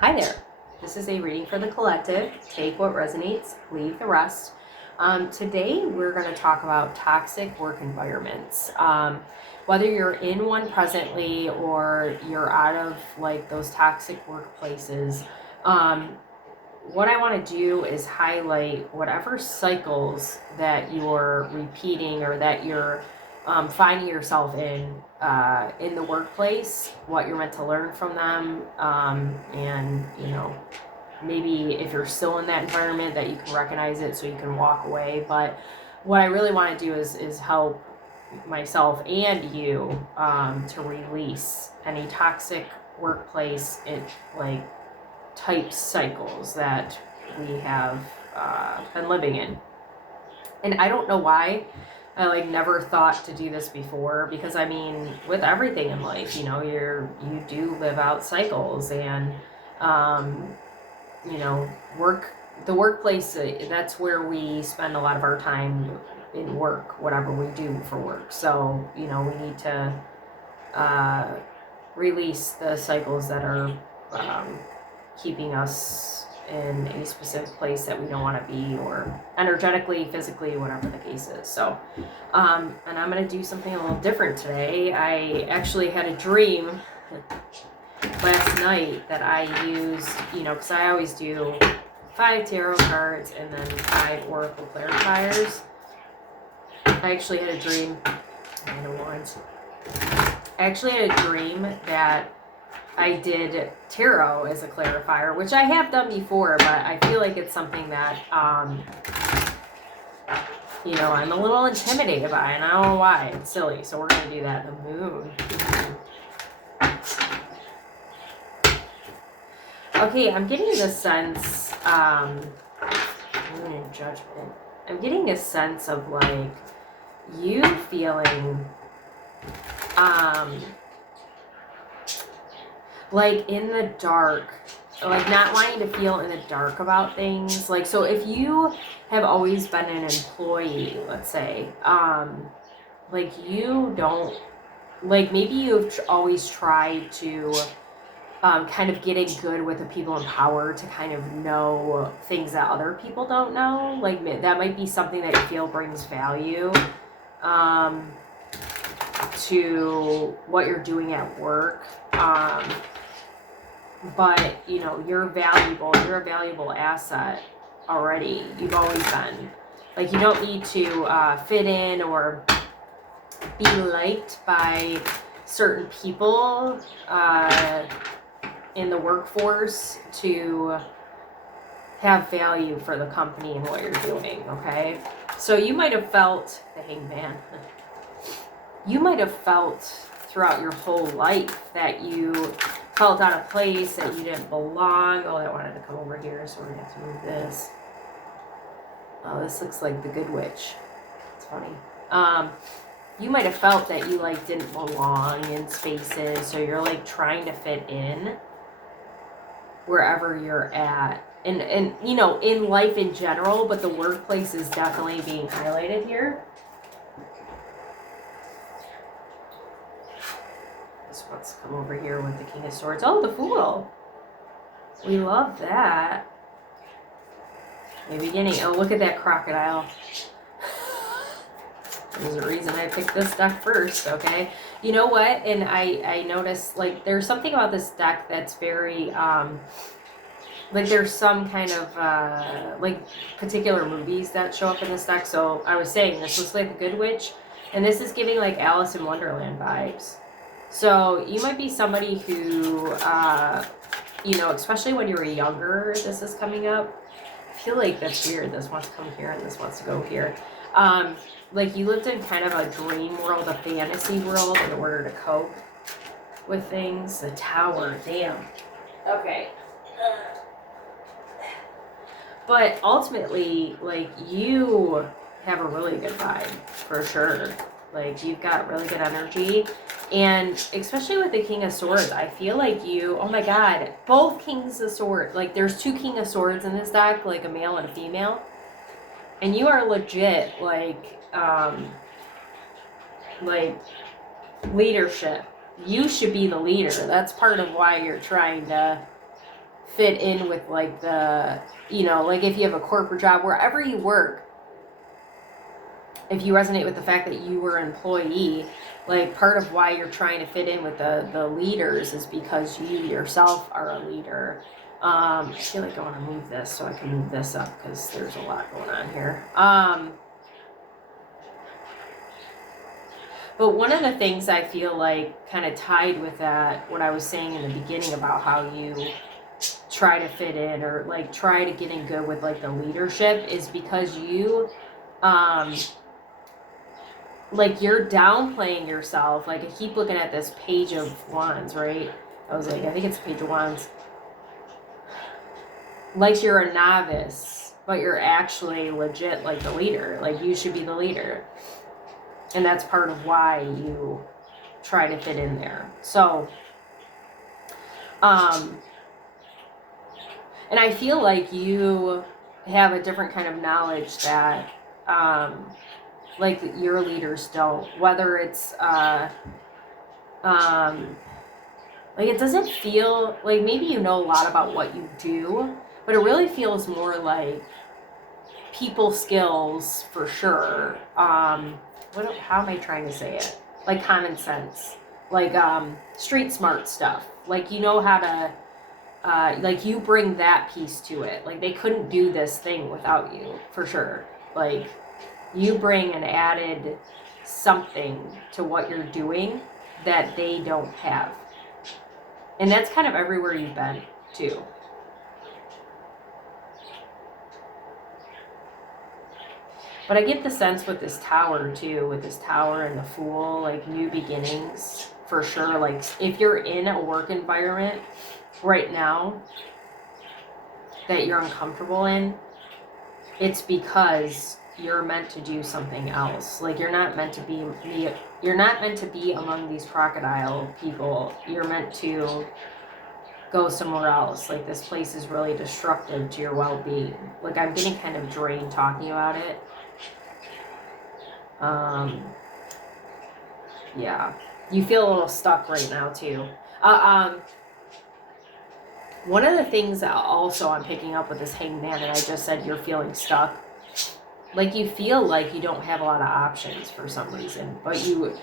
Hi there. This is a reading for the collective. Take what resonates, leave the rest. Today we're going to talk about toxic work environments. Whether you're in one presently or you're out of like those toxic workplaces, what I want to do is highlight whatever cycles that you're repeating or that you're finding yourself in the workplace, what you're meant to learn from them, and maybe if you're still in that environment that you can recognize it so you can walk away. But what I really want to do is help myself and you to release any toxic workplace type cycles that we have been living in. And I don't know why I never thought to do this before, because I mean, with everything in life, you do live out cycles, and the workplace, that's where we spend a lot of our time in work, whatever we do for work. So we need to release the cycles that are keeping us in a specific place that we don't want to be, or energetically, physically, whatever the case is. So and I'm going to do something a little different today. I actually had a dream last night that I used, because I always do 5 tarot cards and then 5 oracle clarifiers. I actually had a dream, I actually had a dream that I did tarot as a clarifier, which I have done before, but I feel like it's something that, I'm a little intimidated by, and I don't know why. It's silly. So we're going to do that. The moon. Okay, I'm getting the sense, judgment. I'm getting a sense of you feeling, in the dark, not wanting to feel in the dark about things. So if you have always been an employee, let's say, you don't, maybe you've always tried to kind of getting good with the people in power to kind of know things that other people don't know. That might be something that you feel brings value to what you're doing at work. But you're valuable. You're a valuable asset already. You've always been. You don't need to fit in or be liked by certain people in the workforce to have value for the company and what you're doing, okay? So you might have felt the hangman. You might have felt throughout your whole life that you felt out of place, that you didn't belong. Oh, I wanted to come over here, so we're going to have to move this. Oh, this looks like the Good Witch. It's funny. You might have felt that you didn't belong in spaces, so you're trying to fit in wherever you're at. And in life in general, but the workplace is definitely being highlighted here. Let's come over here with the King of Swords. Oh, the Fool. We love that. The beginning. Oh, look at that crocodile. There's a reason I picked this deck first, okay? You know what? And I noticed, there's something about this deck that's very, there's some kind of, particular movies that show up in this deck. So I was saying, this looks like the Good Witch, and this is giving, Alice in Wonderland vibes. So you might be somebody who, especially when you were younger, this is coming up. I feel like that's weird. This wants to come here and this wants to go here. You lived in kind of a dream world, a fantasy world, in order to cope with things. The Tower, damn. Okay. But ultimately, you have a really good vibe, for sure. You've got really good energy. And especially with the King of Swords, I feel you, oh my God, both Kings of Swords, there's 2 King of Swords in this deck, a male and a female. And you are legit, leadership. You should be the leader. That's part of why you're trying to fit in with like the, you know, like if you have a corporate job, wherever you work, if you resonate with the fact that you were an employee, like part of why you're trying to fit in with the leaders is because you yourself are a leader. I feel like I want to move this so I can move this up because there's a lot going on here. But one of the things I feel like kind of tied with that, what I was saying in the beginning about how you try to fit in or like try to get in good with like the leadership, is because you, like you're downplaying yourself. Like I keep looking at this page of wands, right? I was like, I think it's a page of wands. Like you're a novice, but you're actually legit like the leader. Like you should be the leader. And that's part of why you try to fit in there. So, and I feel like you have a different kind of knowledge that, like your leaders don't, whether it's, like it doesn't feel like, maybe you know a lot about what you do, but it really feels more like people skills for sure. How am I trying to say it? Like common sense, like street smart stuff. Like you know how to, like you bring that piece to it. Like they couldn't do this thing without you, for sure. Like you bring an added something to what you're doing that they don't have. And that's kind of everywhere you've been too. But I get the sense with this tower too, with this tower and the Fool, like new beginnings for sure. Like if you're in a work environment right now that you're uncomfortable in, it's because you're meant to do something else. Like you're not meant to be among these crocodile people. You're meant to go somewhere else. Like this place is really destructive to your well-being. Like I'm getting kind of drained talking about it. Yeah, you feel a little stuck right now too. One of the things that also I'm picking up with this Hangman, and I just said you're feeling stuck, like you feel like you don't have a lot of options for some reason, but you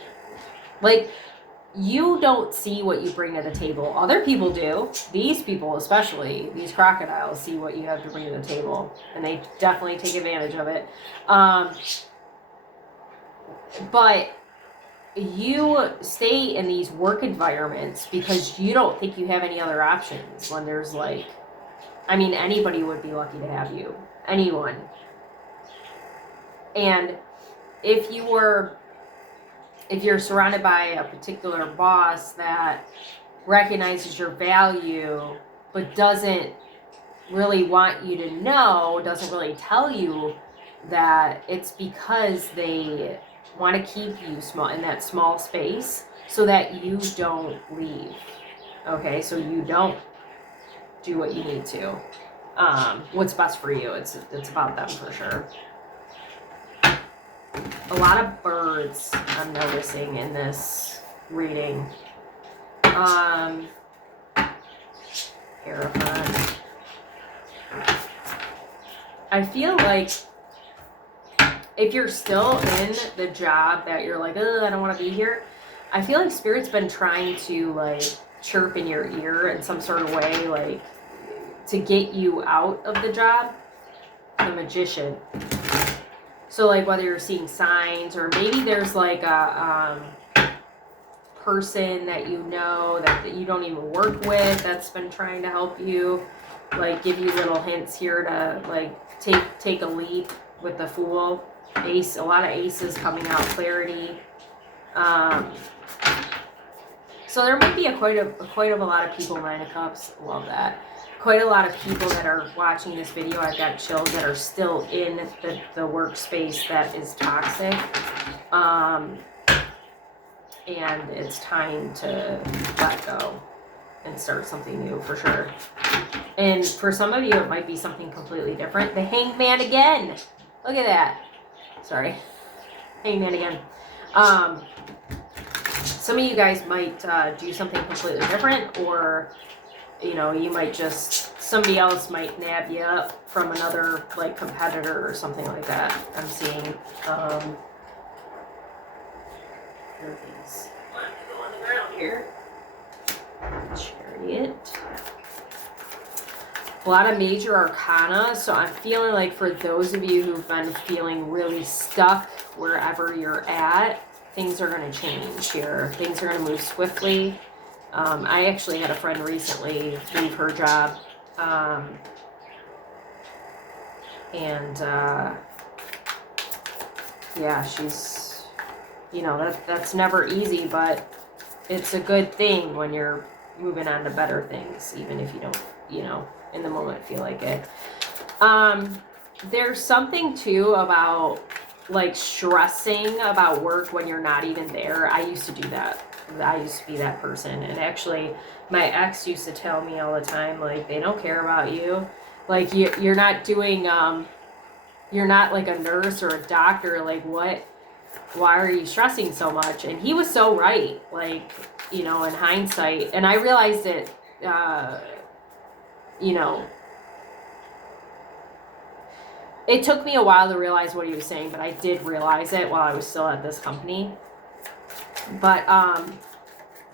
don't see what you bring to the table. Other people do. These people, especially these crocodiles, see what you have to bring to the table, and they definitely take advantage of it. But you stay in these work environments because you don't think you have any other options when there's like, I mean, anybody would be lucky to have you. Anyone. And if you're surrounded by a particular boss that recognizes your value but doesn't really want you to know, doesn't really tell you that, it's because they want to keep you small in that small space so that you don't leave. Okay, so you don't do what you need to. What's best for you? It's about them for sure. A lot of birds I'm noticing in this reading. Hierophant. I feel like if you're still in the job that you're like, oh, I don't want to be here, I feel like Spirit's been trying to like chirp in your ear in some sort of way, like to get you out of the job. The Magician. So like whether you're seeing signs, or maybe there's like a person that you know that you don't even work with that's been trying to help you, like give you little hints here to like take a leap with the Fool. Ace, a lot of aces coming out, clarity. So there might be quite of a lot of people, 9 of Cups, love that. Quite a lot of people that are watching this video, I've got chills, that are still in the workspace that is toxic. And it's time to let go and start something new for sure. And for some of you, it might be something completely different. The Hangman again. Look at that. Sorry. Hangman again. Some of you guys might do something completely different, or you know, you might just somebody else might nab you up from another like competitor or something like that. I'm seeing. Here are these. I'm gonna go on the ground here. Chariot. A lot of major arcana, so I'm feeling like for those of you who've been feeling really stuck wherever you're at, things are going to change here. Things are going to move swiftly. I actually had a friend recently leave her job, yeah, she's, you know, that's never easy, but it's a good thing when you're moving on to better things, even if you don't, you know, in the moment feel like it. There's something too about like stressing about work when you're not even there. I used to do that. I used to be that person. And actually my ex used to tell me all the time, like, they don't care about you. Like you're not doing, you're not like a nurse or a doctor. Like why are you stressing so much? And he was so right, like, you know, in hindsight. And I realized it, you know, it took me a while to realize what he was saying, but I did realize it while I was still at this company. But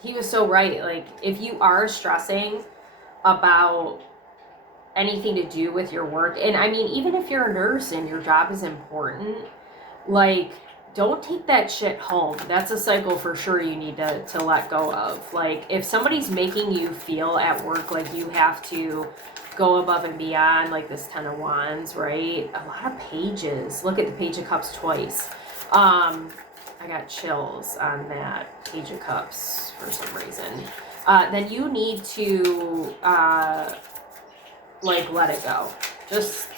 he was so right. Like, if you are stressing about anything to do with your work, and I mean, even if you're a nurse and your job is important, like, don't take that shit home. That's a cycle for sure you need to let go of. Like, if somebody's making you feel at work like you have to go above and beyond, like this 10 of Wands, right? A lot of pages. Look at the Page of Cups twice. I got chills on that Page of Cups for some reason. Then you need to, like, let it go. Just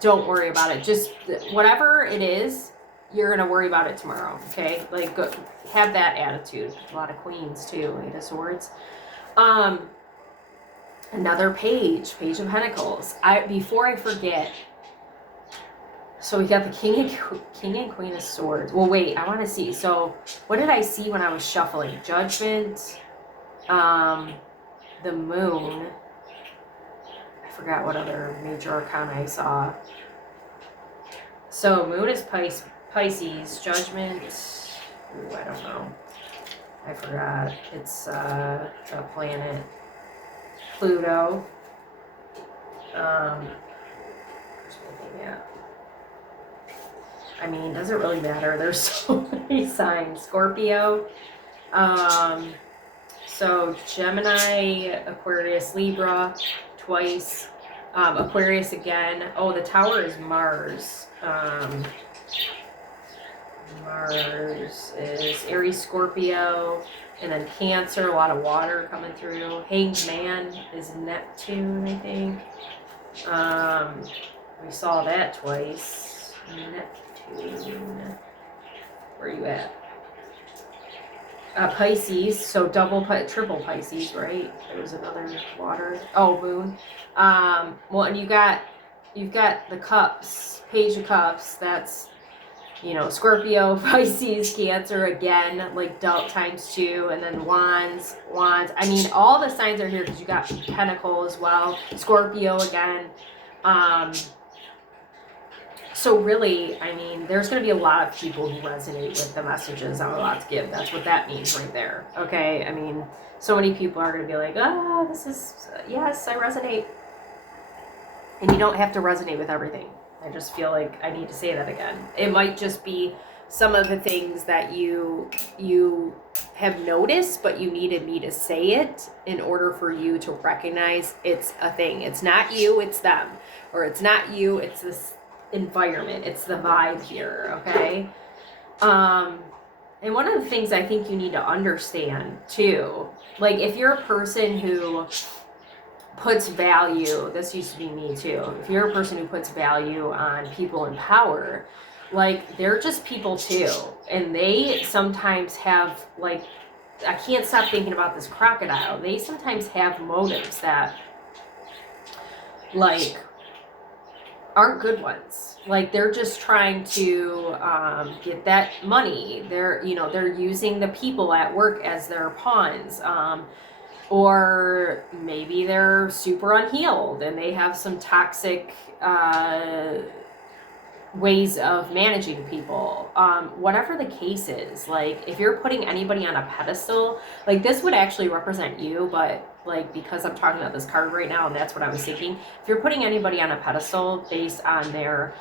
don't worry about it. Just whatever it is, you're going to worry about it tomorrow, okay? Like, go, have that attitude. A lot of Queens, too, Eight of Swords. Another Page of Pentacles. Before I forget, so we got the King and Queen of Swords. Well, wait, I want to see. So, what did I see when I was shuffling? Judgment, the Moon. I forgot what other major arcana I saw. So, Moon is Pisces. Judgment, ooh, I don't know. I forgot. It's a planet. Pluto. Yeah. I mean, does it really matter? There's so many signs. Scorpio. So Gemini, Aquarius, Libra, twice. Aquarius again. Oh, the Tower is Mars. Mars is Aries, Scorpio, and then Cancer, a lot of water coming through. Hanged Man is Neptune, I think. We saw that twice. Neptune. Where are you at? Pisces, so triple Pisces, right? There was another water. Oh, Moon. Well, and you've got the Cups, Page of Cups. That's, you know, Scorpio, Pisces, Cancer again, like dealt times 2, and then Wands. I mean, all the signs are here because you got Pentacle as well. Scorpio again. So really, I mean, there's going to be a lot of people who resonate with the messages I'm about to give. That's what that means right there. Okay? I mean, so many people are going to be like, oh, this is, yes, I resonate. And you don't have to resonate with everything. I just feel like I need to say that again. It might just be some of the things that you have noticed, but you needed me to say it in order for you to recognize it's a thing. It's not you, it's them. Or it's not you, it's this environment. It's the vibe here, okay? And one of the things I think you need to understand too, like if you're a person who puts value, this used to be me too, if you're a person who puts value on people in power, like they're just people too, and they sometimes have, like, I can't stop thinking about this crocodile, they sometimes have motives that, like, aren't good ones. Like they're just trying to get that money. They're using the people at work as their pawns. Or maybe they're super unhealed and they have some toxic ways of managing people. Whatever the case is, like if you're putting anybody on a pedestal, like this would actually represent you, but like because I'm talking about this card right now and that's what I was thinking, if you're putting anybody on a pedestal based on their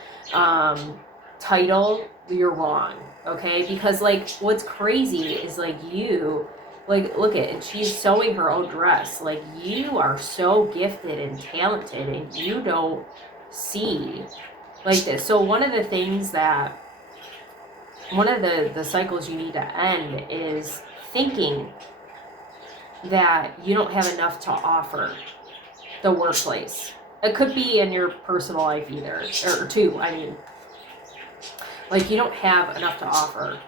title, you're wrong. Okay, because like what's crazy is like you, like look at, and she's sewing her own dress, like you are so gifted and talented and you don't see like this. So one of the things that, one of the cycles you need to end is thinking that you don't have enough to offer the workplace. It could be in your personal life either, or too, I mean, like you don't have enough to offer.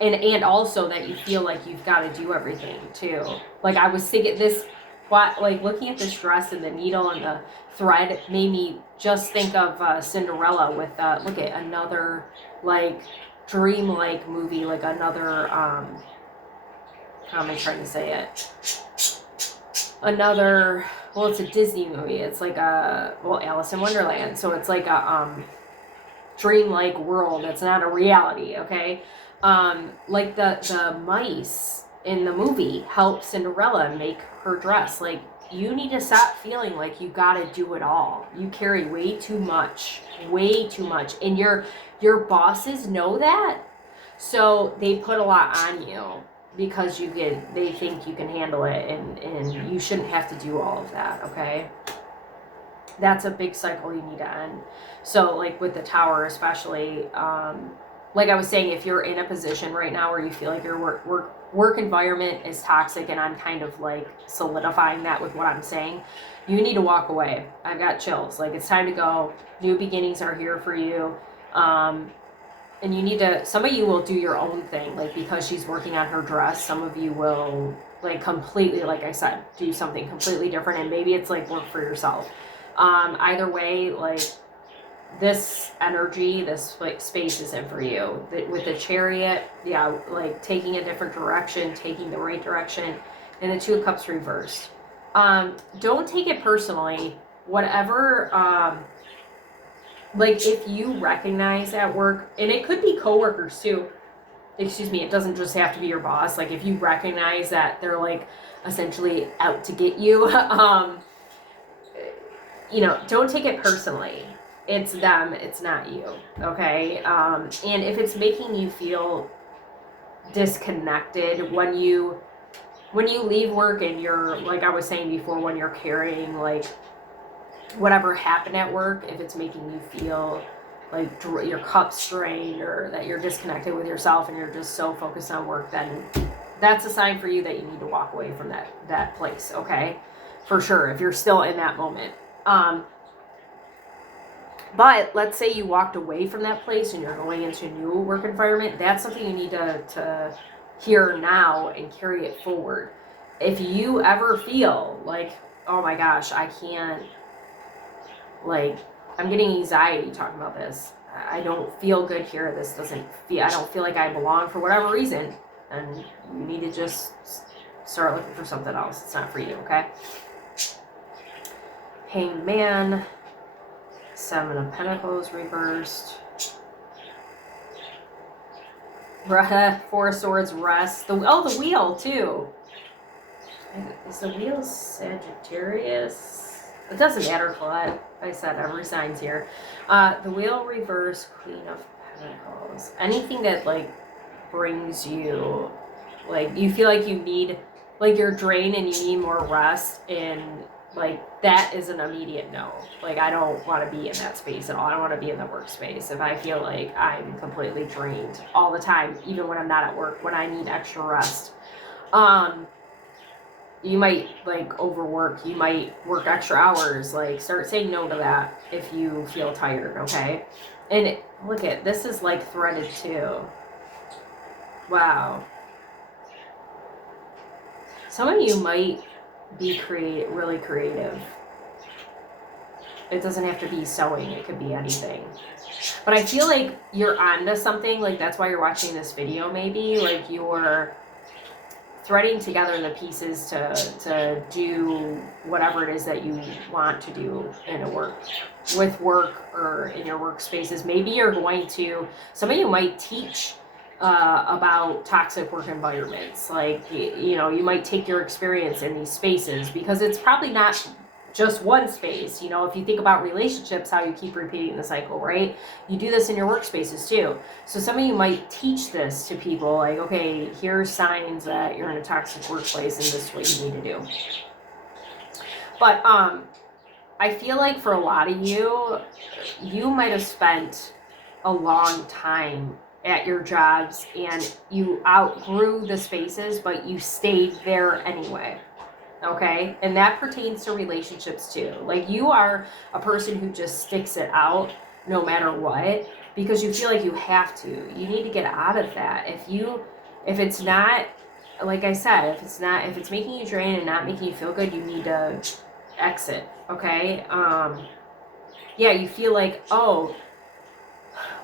And also that you feel like you've got to do everything too. Like I was thinking this, like looking at this dress and the needle and the thread made me just think of Cinderella with look at another like dream-like movie, like another how am I trying to say it? Another, well, it's a Disney movie. It's like a, well, Alice in Wonderland. So it's like a dream-like world. It's not a reality, okay? Like the mice in the movie help Cinderella make her dress. Like you need to stop feeling like you gotta do it all. You carry way too much, and your bosses know that, so they put a lot on you because they think you can handle it, and you shouldn't have to do all of that. Okay, that's a big cycle you need to end. So like with the Tower especially, like I was saying, if you're in a position right now where you feel like your work environment is toxic, and I'm kind of like solidifying that with what I'm saying, you need to walk away. I've got chills. Like it's time to go. New beginnings are here for you. And you need to, some of you will do your own thing, like because she's working on her dress, some of you will like completely, like I said, do something completely different, and maybe it's like work for yourself. Either way, like this energy, this like space isn't for you. With the Chariot, yeah, like taking a different direction, taking the right direction, and the Two of Cups reversed. Don't take it personally. Whatever, like if you recognize at work, and it could be coworkers too. Excuse me, it doesn't just have to be your boss. Like if you recognize that they're like essentially out to get you, you know, don't take it personally. It's them, it's not you, okay? And if it's making you feel disconnected when you leave work and you're, like I was saying before, when you're carrying like whatever happened at work, if it's making you feel like your cup's strained or that you're disconnected with yourself and you're just so focused on work, then that's a sign for you that you need to walk away from that place, okay? For sure, if you're still in that moment. But let's say you walked away from that place and you're going into a new work environment, that's something you need to hear now and carry it forward. If you ever feel like, oh my gosh, I can't, like, I'm getting anxiety talking about this, I don't feel good here, this doesn't feel, I don't feel like I belong for whatever reason, then you need to just start looking for something else. It's not for you, okay? Hanged Man, Seven of Pentacles reversed. Four of Swords, Rest. The Wheel too. Is the Wheel Sagittarius? It doesn't matter, Colette. I said every sign's here. The Wheel reversed, Queen of Pentacles. Anything that like brings you, like you feel like you need, like you're drained and you need more rest, and like that is an immediate no. Like I don't want to be in that space at all. I don't want to be in the workspace if I feel like I'm completely drained all the time, even when I'm not at work, when I need extra rest. You might like overwork, you might work extra hours, like start saying no to that if you feel tired, okay? And look at, this is like threaded too. Wow. Some of you might be really creative. It doesn't have to be sewing, it could be anything. But I feel like you're onto something, like that's why you're watching this video maybe, like you're threading together the pieces to do whatever it is that you want to do in a work or in your workspaces. Maybe you're going to, some of you might teach about toxic work environments. Like, you know, you might take your experience in these spaces, because it's probably not just one space. You know, if you think about relationships, how you keep repeating the cycle, right? You do this in your workspaces too. So some of you might teach this to people, like, okay, here's signs that you're in a toxic workplace and this is what you need to do. But I feel like for a lot of you, you might have spent a long time at your jobs and you outgrew the spaces, but you stayed there anyway. Okay? And that pertains to relationships too. Like, you are a person who just sticks it out no matter what, because you feel like you have to. You need to get out of that. If it's not, like I said, if it's making you drain and not making you feel good, you need to exit. Okay? Yeah, you feel like, oh,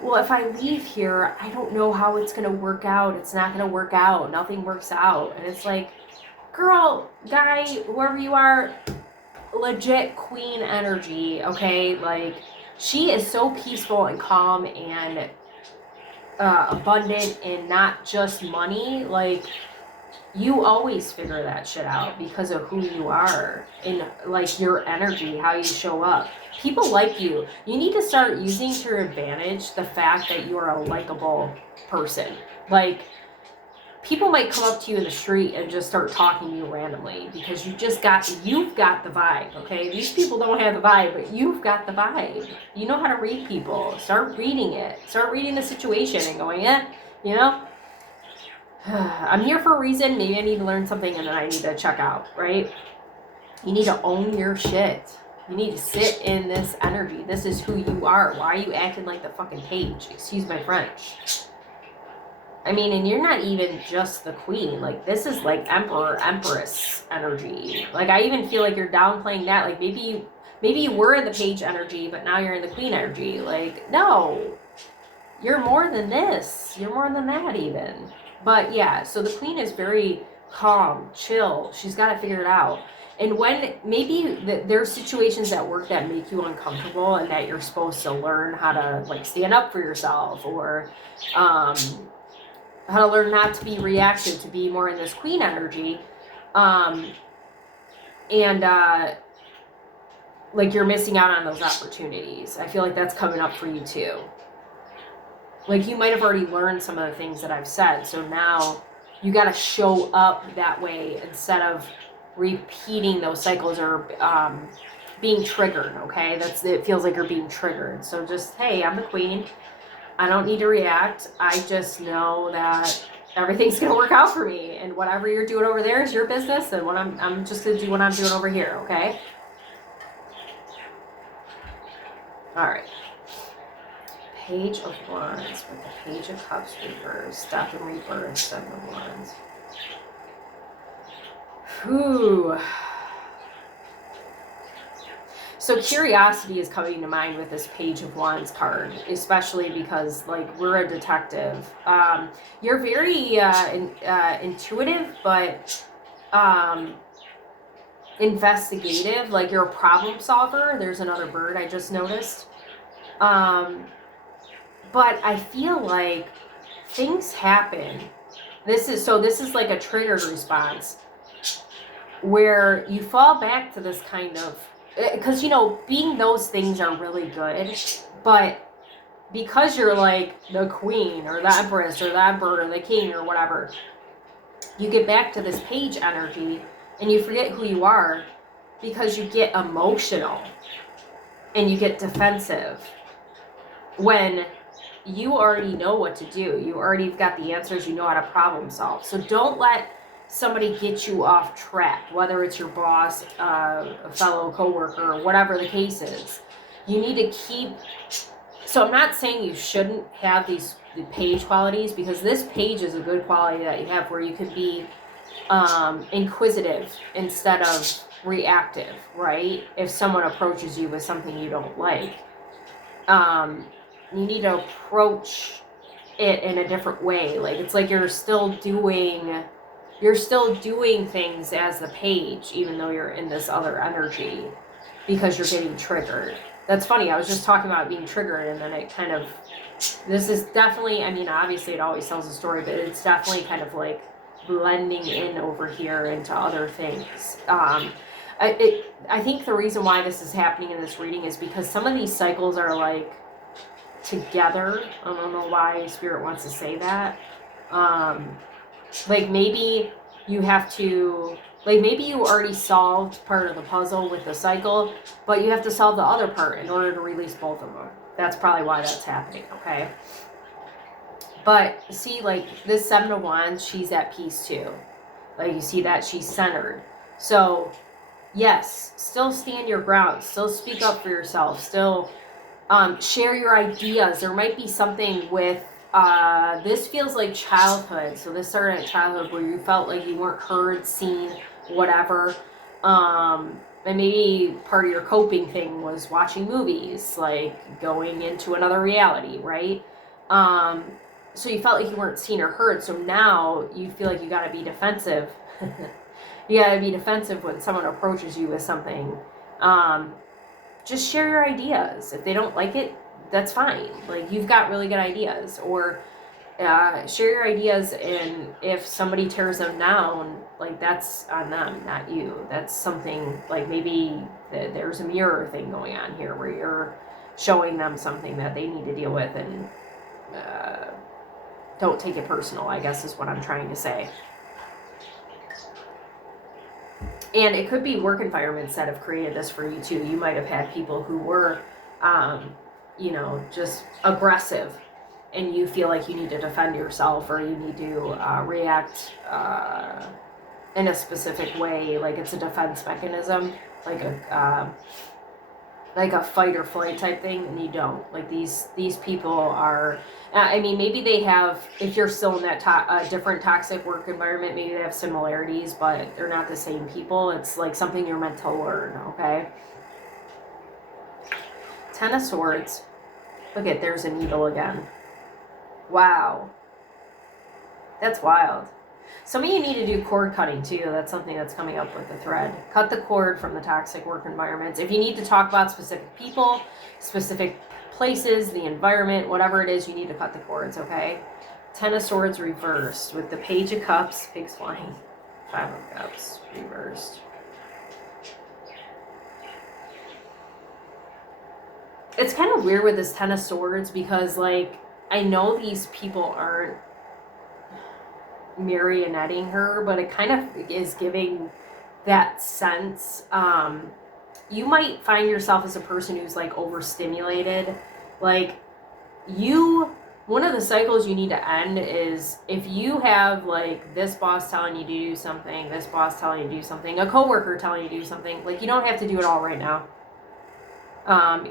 well, if I leave here, I don't know how it's going to work out. It's not going to work out. Nothing works out. And it's like, girl, guy, whoever you are, legit queen energy, okay? Like, she is so peaceful and calm and abundant and not just money. Like, you always figure that shit out because of who you are and, like, your energy, how you show up. People like you. You need to start using to your advantage the fact that you are a likable person. Like, people might come up to you in the street and just start talking to you randomly because you've got the vibe, okay? These people don't have the vibe, but you've got the vibe. You know how to read people. Start reading it. Start reading the situation and going, you know, I'm here for a reason. Maybe I need to learn something and then I need to check out, right? You need to own your shit. You need to sit in this energy. This is who you are. Why are you acting like the fucking page? Excuse my French. I mean, and you're not even just the queen. Like, this is like emperor, empress energy. Like, I even feel like you're downplaying that. Like, maybe you were in the page energy, but now you're in the queen energy. Like, no. You're more than this. You're more than that even. But yeah, so the queen is very calm, chill. She's got to figure it out. And when maybe there's situations at work that make you uncomfortable and that you're supposed to learn how to, like, stand up for yourself, or how to learn not to be reactive, to be more in this queen energy. Like, you're missing out on those opportunities. I feel like that's coming up for you too. Like, you might have already learned some of the things that I've said, so now you got to show up that way instead of repeating those cycles or being triggered, okay? It feels like you're being triggered. So just, hey, I'm the queen. I don't need to react. I just know that everything's going to work out for me, and whatever you're doing over there is your business, and what I'm just going to do what I'm doing over here, okay? All right. Page of Wands with the Page of Cups reversed, Death and Rebirth, Seven of Wands. Whew. So curiosity is coming to mind with this Page of Wands card, especially because, like, we're a detective. You're very intuitive, but investigative. Like, you're a problem solver. There's another bird I just noticed. But I feel like things happen. This is like a triggered response where you fall back to this kind of, because, you know, being those things are really good, but because you're like the queen or the empress or the emperor or the king or whatever, you get back to this page energy and you forget who you are because you get emotional and you get defensive when you already know what to do. You already got the answers. You know how to problem solve. So don't let somebody get you off track, whether it's your boss, a fellow coworker, whatever the case is. You need to keep. So I'm not saying you shouldn't have the page qualities, because this page is a good quality that you have, where you could be inquisitive instead of reactive, right? If someone approaches you with something you don't like. You need to approach it in a different way. Like, it's like you're still doing you're still doing things as the page, even though you're in this other energy, because you're getting triggered. That's funny. I was just talking about being triggered, and then it kind of, this is definitely, I mean, obviously it always tells a story, but it's definitely kind of like blending in over here into other things. I think the reason why this is happening in this reading is because some of these cycles are like together. I don't know why Spirit wants to say that. Like maybe you have to, like maybe you already solved part of the puzzle with the cycle, but you have to solve the other part in order to release both of them. That's probably why that's happening, okay? But see, like this Seven of Wands, she's at peace too. Like you see that she's centered. So yes, still stand your ground, still speak up for yourself, still share your ideas. There might be something with, this feels like childhood. So this started at childhood where you felt like you weren't heard, seen, whatever. And maybe part of your coping thing was watching movies, like going into another reality, right? So you felt like you weren't seen or heard. So now you feel like you gotta be defensive. You gotta be defensive when someone approaches you with something. Just share your ideas. If they don't like it, that's fine. Like you've got really good ideas, or share your ideas, and if somebody tears them down, like that's on them, not you. That's something, like maybe there's a mirror thing going on here where you're showing them something that they need to deal with, and don't take it personal, I guess is what I'm trying to say. And it could be work environments that have created this for you too. You might have had people who were, just aggressive, and you feel like you need to defend yourself, or you need to react in a specific way, like it's a defense mechanism, like a fight or flight type thing, and you don't. Like these people are, I mean, maybe they have, if you're still in that different toxic work environment, maybe they have similarities, but they're not the same people. It's like something you're meant to learn, okay? Ten of Swords. Look at, there's a needle again. Wow. That's wild. Some of you need to do cord cutting too. That's something that's coming up with the thread. Cut the cord from the toxic work environments. If you need to talk about specific people, specific places, the environment, whatever it is, you need to cut the cords, okay? Ten of Swords reversed with the Page of Cups, pigs flying. Five of Cups reversed. It's kind of weird with this Ten of Swords because, like, I know these people aren't marionetting her, but it kind of is giving that sense. You might find yourself as a person who's like overstimulated. Like one of the cycles you need to end is if you have like this boss telling you to do something, this boss telling you to do something, a coworker telling you to do something, like you don't have to do it all right now.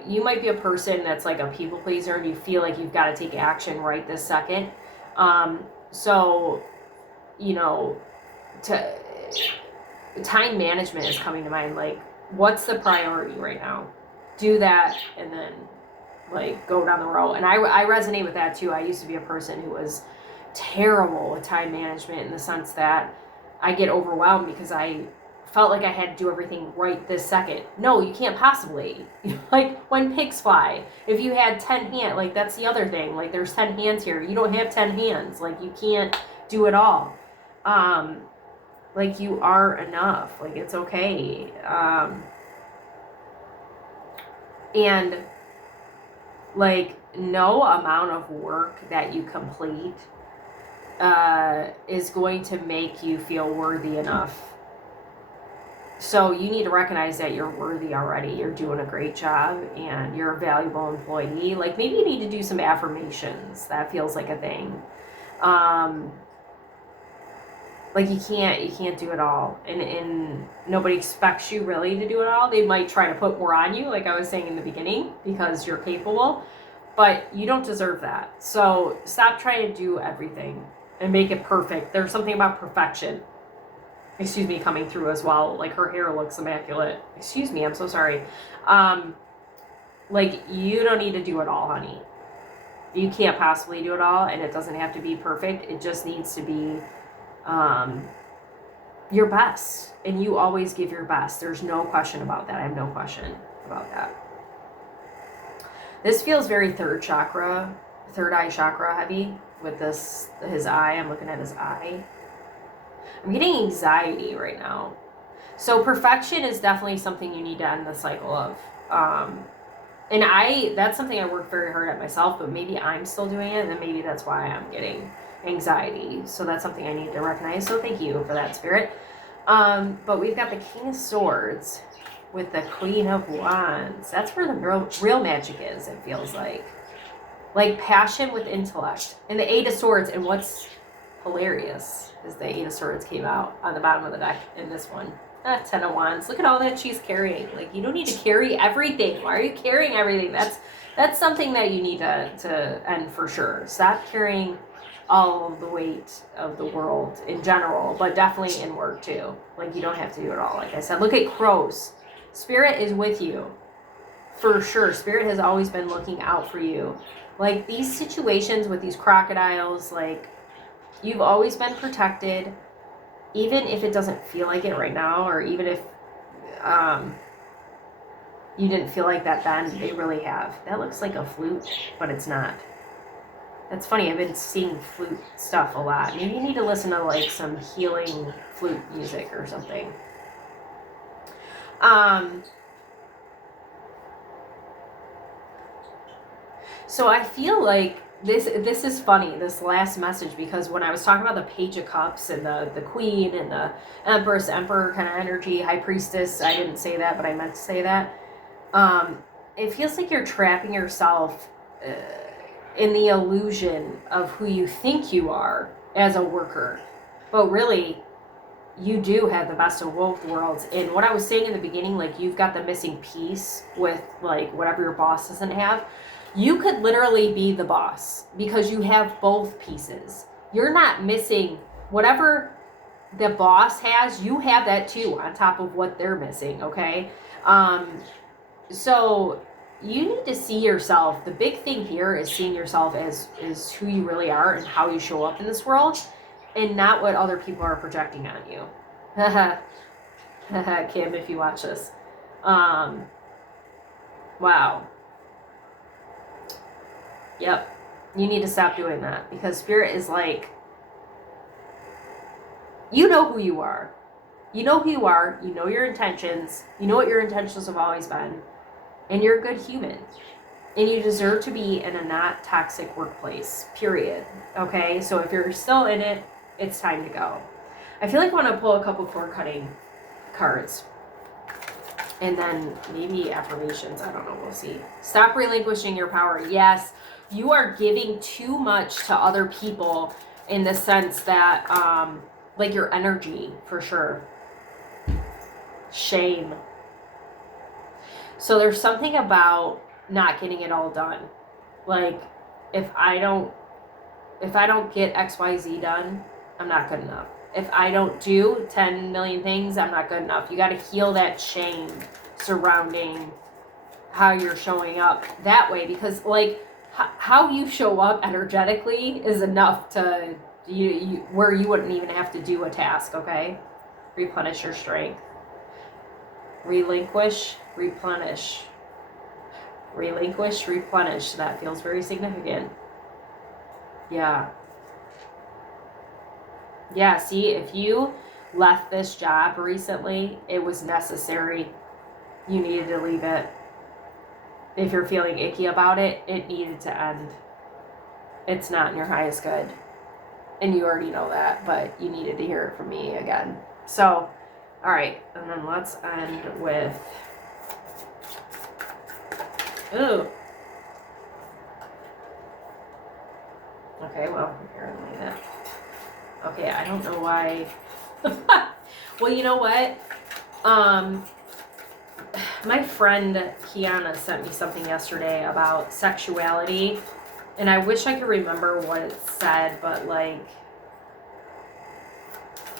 You might be a person that's like a people pleaser and you feel like you've got to take action right this second. So time management is coming to mind. Like, what's the priority right now? Do that, and then like go down the road. And I resonate with that too. I used to be a person who was terrible with time management in the sense that I get overwhelmed because I felt like I had to do everything right this second. No, you can't possibly. Like when pigs fly, if you had 10 hands, like that's the other thing. Like there's 10 hands here. You don't have 10 hands. Like you can't do it all. Like you are enough. Like it's okay. And like no amount of work that you complete is going to make you feel worthy enough. So you need to recognize that you're worthy already. You're doing a great job and you're a valuable employee. Like maybe you need to do some affirmations. That feels like a thing. Like you can't do it all, and nobody expects you really to do it all. They might try to put more on you, like I was saying in the beginning, because you're capable, but you don't deserve that. So stop trying to do everything and make it perfect. There's something about perfection, excuse me, coming through as well. Like her hair looks immaculate. Excuse me, I'm so sorry. Like you don't need to do it all, honey. You can't possibly do it all, and it doesn't have to be perfect. It just needs to be your best, and you always give your best. There's no question about that. I have no question about that. This feels very third eye chakra heavy with his eye. I'm looking at his eye. I'm getting anxiety right now. So perfection is definitely something you need to end the cycle of. And that's something I work very hard at myself, but maybe I'm still doing it, and maybe that's why I'm getting anxiety. So that's something I need to recognize. So thank you for that, Spirit. But we've got the King of Swords with the Queen of Wands. That's where the real magic is, it feels like. Like passion with intellect. And the Eight of Swords, and what's hilarious is the Eight of Swords came out on the bottom of the deck in this one. 10 of Wands. Look at all that she's carrying. Like, you don't need to carry everything. Why are you carrying everything? That's something that you need to end for sure. Stop carrying all of the weight of the world in general, but definitely in work too. Like, you don't have to do it all. Like I said, look at crows. Spirit is with you. For sure. Spirit has always been looking out for you. Like, these situations with these crocodiles, like, you've always been protected. Even if it doesn't feel like it right now, or even if you didn't feel like that then, they really have. That looks like a flute, but it's not. That's funny. I've been seeing flute stuff a lot. Maybe you need to listen to like some healing flute music or something. So I feel like this is funny, this last message, because when I was talking about the Page of Cups and the Queen and the Empress, Emperor kind of energy, High Priestess, I didn't say that, but I meant to say that. It feels like you're trapping yourself in the illusion of who you think you are as a worker. But really, you do have the best of both worlds. And what I was saying in the beginning, like, you've got the missing piece with like whatever your boss doesn't have. You could literally be the boss because you have both pieces. You're not missing whatever the boss has. You have that too on top of what they're missing. Okay. So you need to see yourself. The big thing here is seeing yourself as who you really are and how you show up in this world, and not what other people are projecting on you. Kim, if you watch this. Wow. Yep. You need to stop doing that, because Spirit is like, you know who you are. You know who you are. You know your intentions. You know what your intentions have always been. And you're a good human. And you deserve to be in a not toxic workplace, period. Okay? So if you're still in it, it's time to go. I feel like I want to pull a couple cord cutting cards. And then maybe affirmations. I don't know. We'll see. Stop relinquishing your power. Yes. You are giving too much to other people in the sense that, like, your energy, for sure. Shame. So there's something about not getting it all done. Like, if I don't get XYZ done, I'm not good enough. If I don't do 10 million things, I'm not good enough. You got to heal that shame surrounding how you're showing up that way, because, like, how you show up energetically is enough to you where you wouldn't even have to do a task. Okay, replenish your strength. Relinquish, replenish. Relinquish, replenish. That feels very significant. Yeah. Yeah, see, if you left this job recently, it was necessary. You needed to leave it. If you're feeling icky about it, it needed to end. It's not in your highest good. And you already know that, but you needed to hear it from me again. So, all right, and then let's end with, ooh. Okay, well, apparently that. Okay, I don't know why. Well, you know what? My friend Kiana sent me something yesterday about sexuality, and I wish I could remember what it said, but like,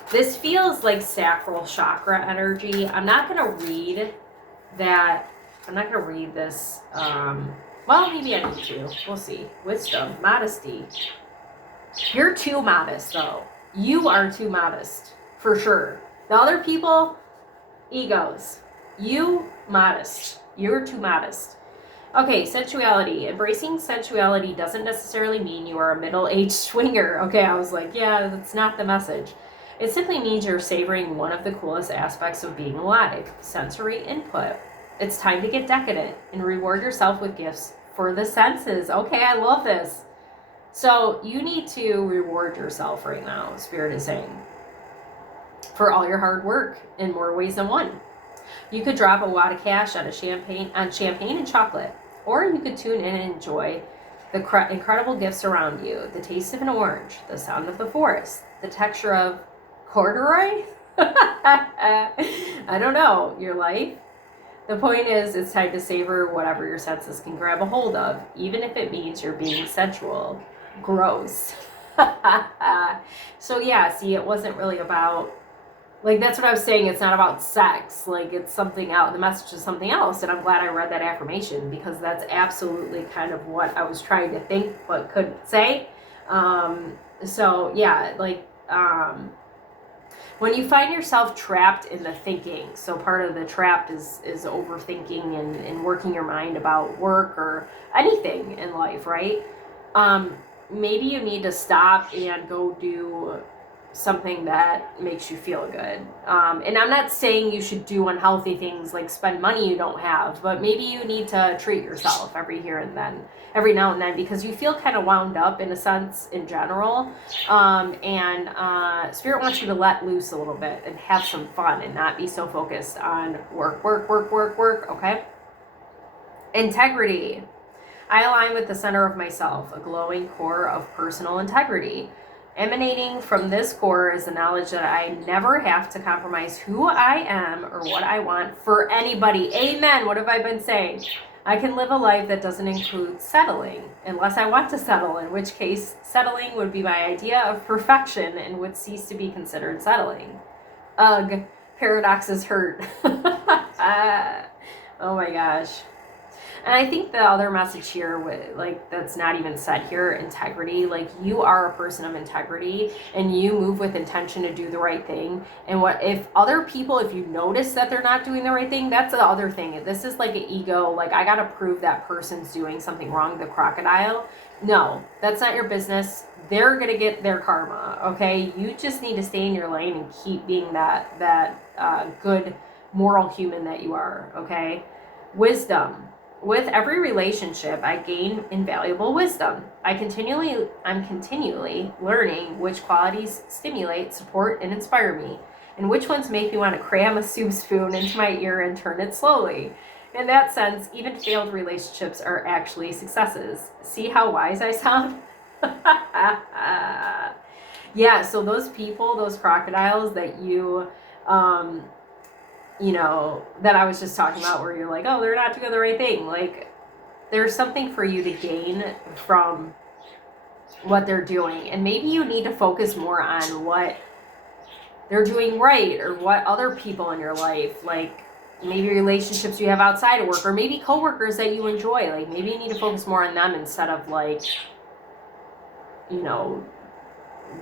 this feels like sacral chakra energy. I'm not going to read that. I'm not going to read this. Well, maybe I need to. We'll see. Wisdom, modesty. You're too modest, though. You are too modest, for sure. The other people, egos. You, modest. You're too modest. Okay, sensuality. Embracing sensuality doesn't necessarily mean you are a middle-aged swinger. Okay, I was like, yeah, that's not the message. It simply means you're savoring one of the coolest aspects of being alive, sensory input. It's time to get decadent and reward yourself with gifts for the senses. Okay, I love this. So you need to reward yourself right now, Spirit is saying, for all your hard work in more ways than one. You could drop a wad of cash on champagne and chocolate, or you could tune in and enjoy the incredible gifts around you, the taste of an orange, the sound of the forest, the texture of corduroy. I don't know, your life. The point is, it's time to savor whatever your senses can grab a hold of, even if it means you're being sensual. Gross. So yeah, see, it wasn't really about, like, that's what I was saying. It's not about sex. Like, it's something else. The message is something else. And I'm glad I read that affirmation, because that's absolutely kind of what I was trying to think but couldn't say. So yeah, like, when you find yourself trapped in the thinking, so part of the trap is overthinking and working your mind about work or anything in life, right? Maybe you need to stop and go do something that makes you feel good. And I'm not saying you should do unhealthy things like spend money you don't have, but maybe you need to treat yourself every now and then, because you feel kind of wound up in a sense in general. And Spirit wants you to let loose a little bit and have some fun and not be so focused on work, okay? Integrity. I align with the center of myself, a glowing core of personal integrity. Emanating from this core is the knowledge that I never have to compromise who I am or what I want for anybody. Amen. What have I been saying? I can live a life that doesn't include settling, unless I want to settle, in which case settling would be my idea of perfection and would cease to be considered settling. Ugh, paradoxes hurt. Oh my gosh. And I think the other message here, like, that's not even said here, integrity, like, you are a person of integrity and you move with intention to do the right thing. And what if other people, if you notice that they're not doing the right thing, that's the other thing. This is like an ego, like, I got to prove that person's doing something wrong, the crocodile. No, that's not your business. They're going to get their karma, okay? You just need to stay in your lane and keep being that good moral human that you are, okay? Wisdom. With every relationship, I gain invaluable wisdom. I'm continually learning which qualities stimulate, support, and inspire me, and which ones make me want to cram a soup spoon into my ear and turn it slowly. In that sense, even failed relationships are actually successes. See how wise I sound? Yeah, so those people, those crocodiles that that I was just talking about, where you're like, oh, they're not doing the right thing. Like, there's something for you to gain from what they're doing. And maybe you need to focus more on what they're doing right, or what other people in your life, like maybe relationships you have outside of work, or maybe coworkers that you enjoy. Like, maybe you need to focus more on them instead of, like,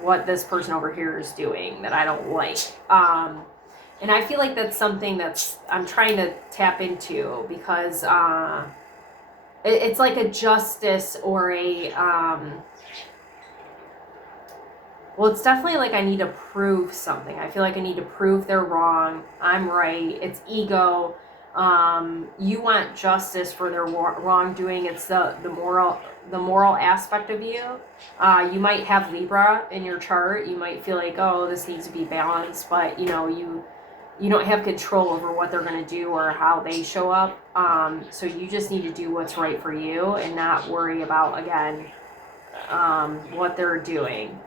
what this person over here is doing that I don't like. And I feel like that's something I'm trying to tap into, because it's like a justice or it's definitely like I need to prove something. I feel like I need to prove they're wrong, I'm right. It's ego. You want justice for their wrongdoing. It's the moral aspect of you. You might have Libra in your chart. You might feel like, oh, this needs to be balanced, but you don't have control over what they're going to do or how they show up. So you just need to do what's right for you and not worry about, again, what they're doing.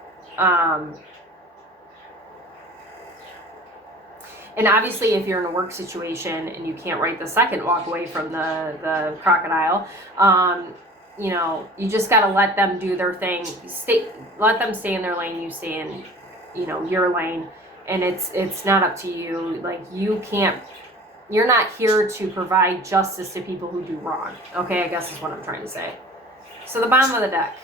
And obviously, if you're in a work situation and you can't right the second, walk away from the crocodile. You just got to let them do their thing. Let them stay in their lane. You stay in, your lane. And it's not up to you. Like, you're not here to provide justice to people who do wrong. Okay, I guess is what I'm trying to say. So the bottom of the deck,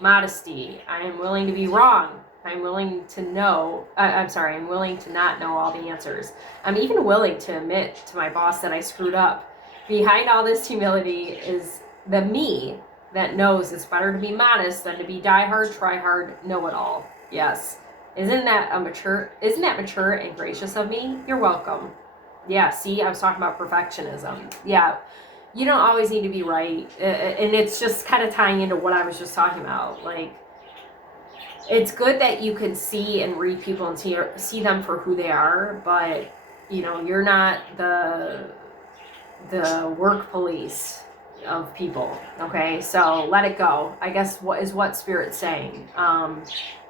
modesty. I am willing to be wrong. I'm willing to know, I'm willing to not know all the answers. I'm even willing to admit to my boss that I screwed up. Behind all this humility is the me that knows it's better to be modest than to be die hard, try hard, know it all. Yes. Isn't that mature and gracious of me? You're welcome. Yeah, see, I was talking about perfectionism. Yeah, you don't always need to be right. And it's just kind of tying into what I was just talking about. Like, it's good that you can see and read people and see them for who they are, but, you know, you're not the work police of people. Okay, so let it go, I guess. What Spirit's saying.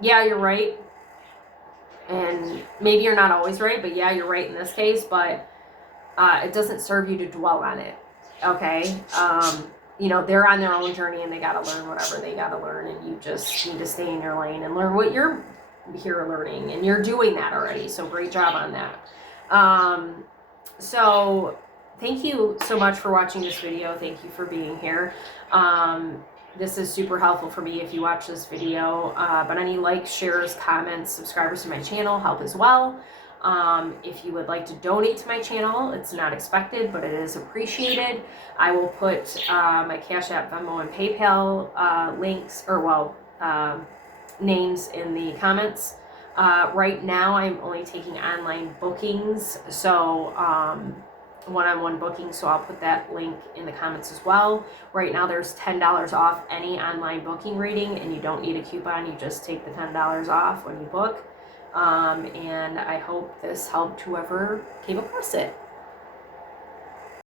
Yeah, you're right, and maybe you're not always right, but yeah, you're right in this case. But it doesn't serve you to dwell on it. Okay, you know, they're on their own journey and they got to learn whatever they got to learn, and you just need to stay in your lane and learn what you're here learning, and you're doing that already, so great job on that. So thank you so much for watching this video. Thank you for being here. This is super helpful for me if you watch this video, but any likes, shares, comments, subscribers to my channel help as well. If you would like to donate to my channel, it's not expected, but it is appreciated. I will put my CashApp, Venmo, and PayPal links, or names in the comments. Right now, I'm only taking online bookings, so one-on-one bookings, so I'll put that link in the comments as well. Right now, there's $10 off any online booking reading, and you don't need a coupon. You just take the $10 off when you book. And I hope this helped whoever came across it.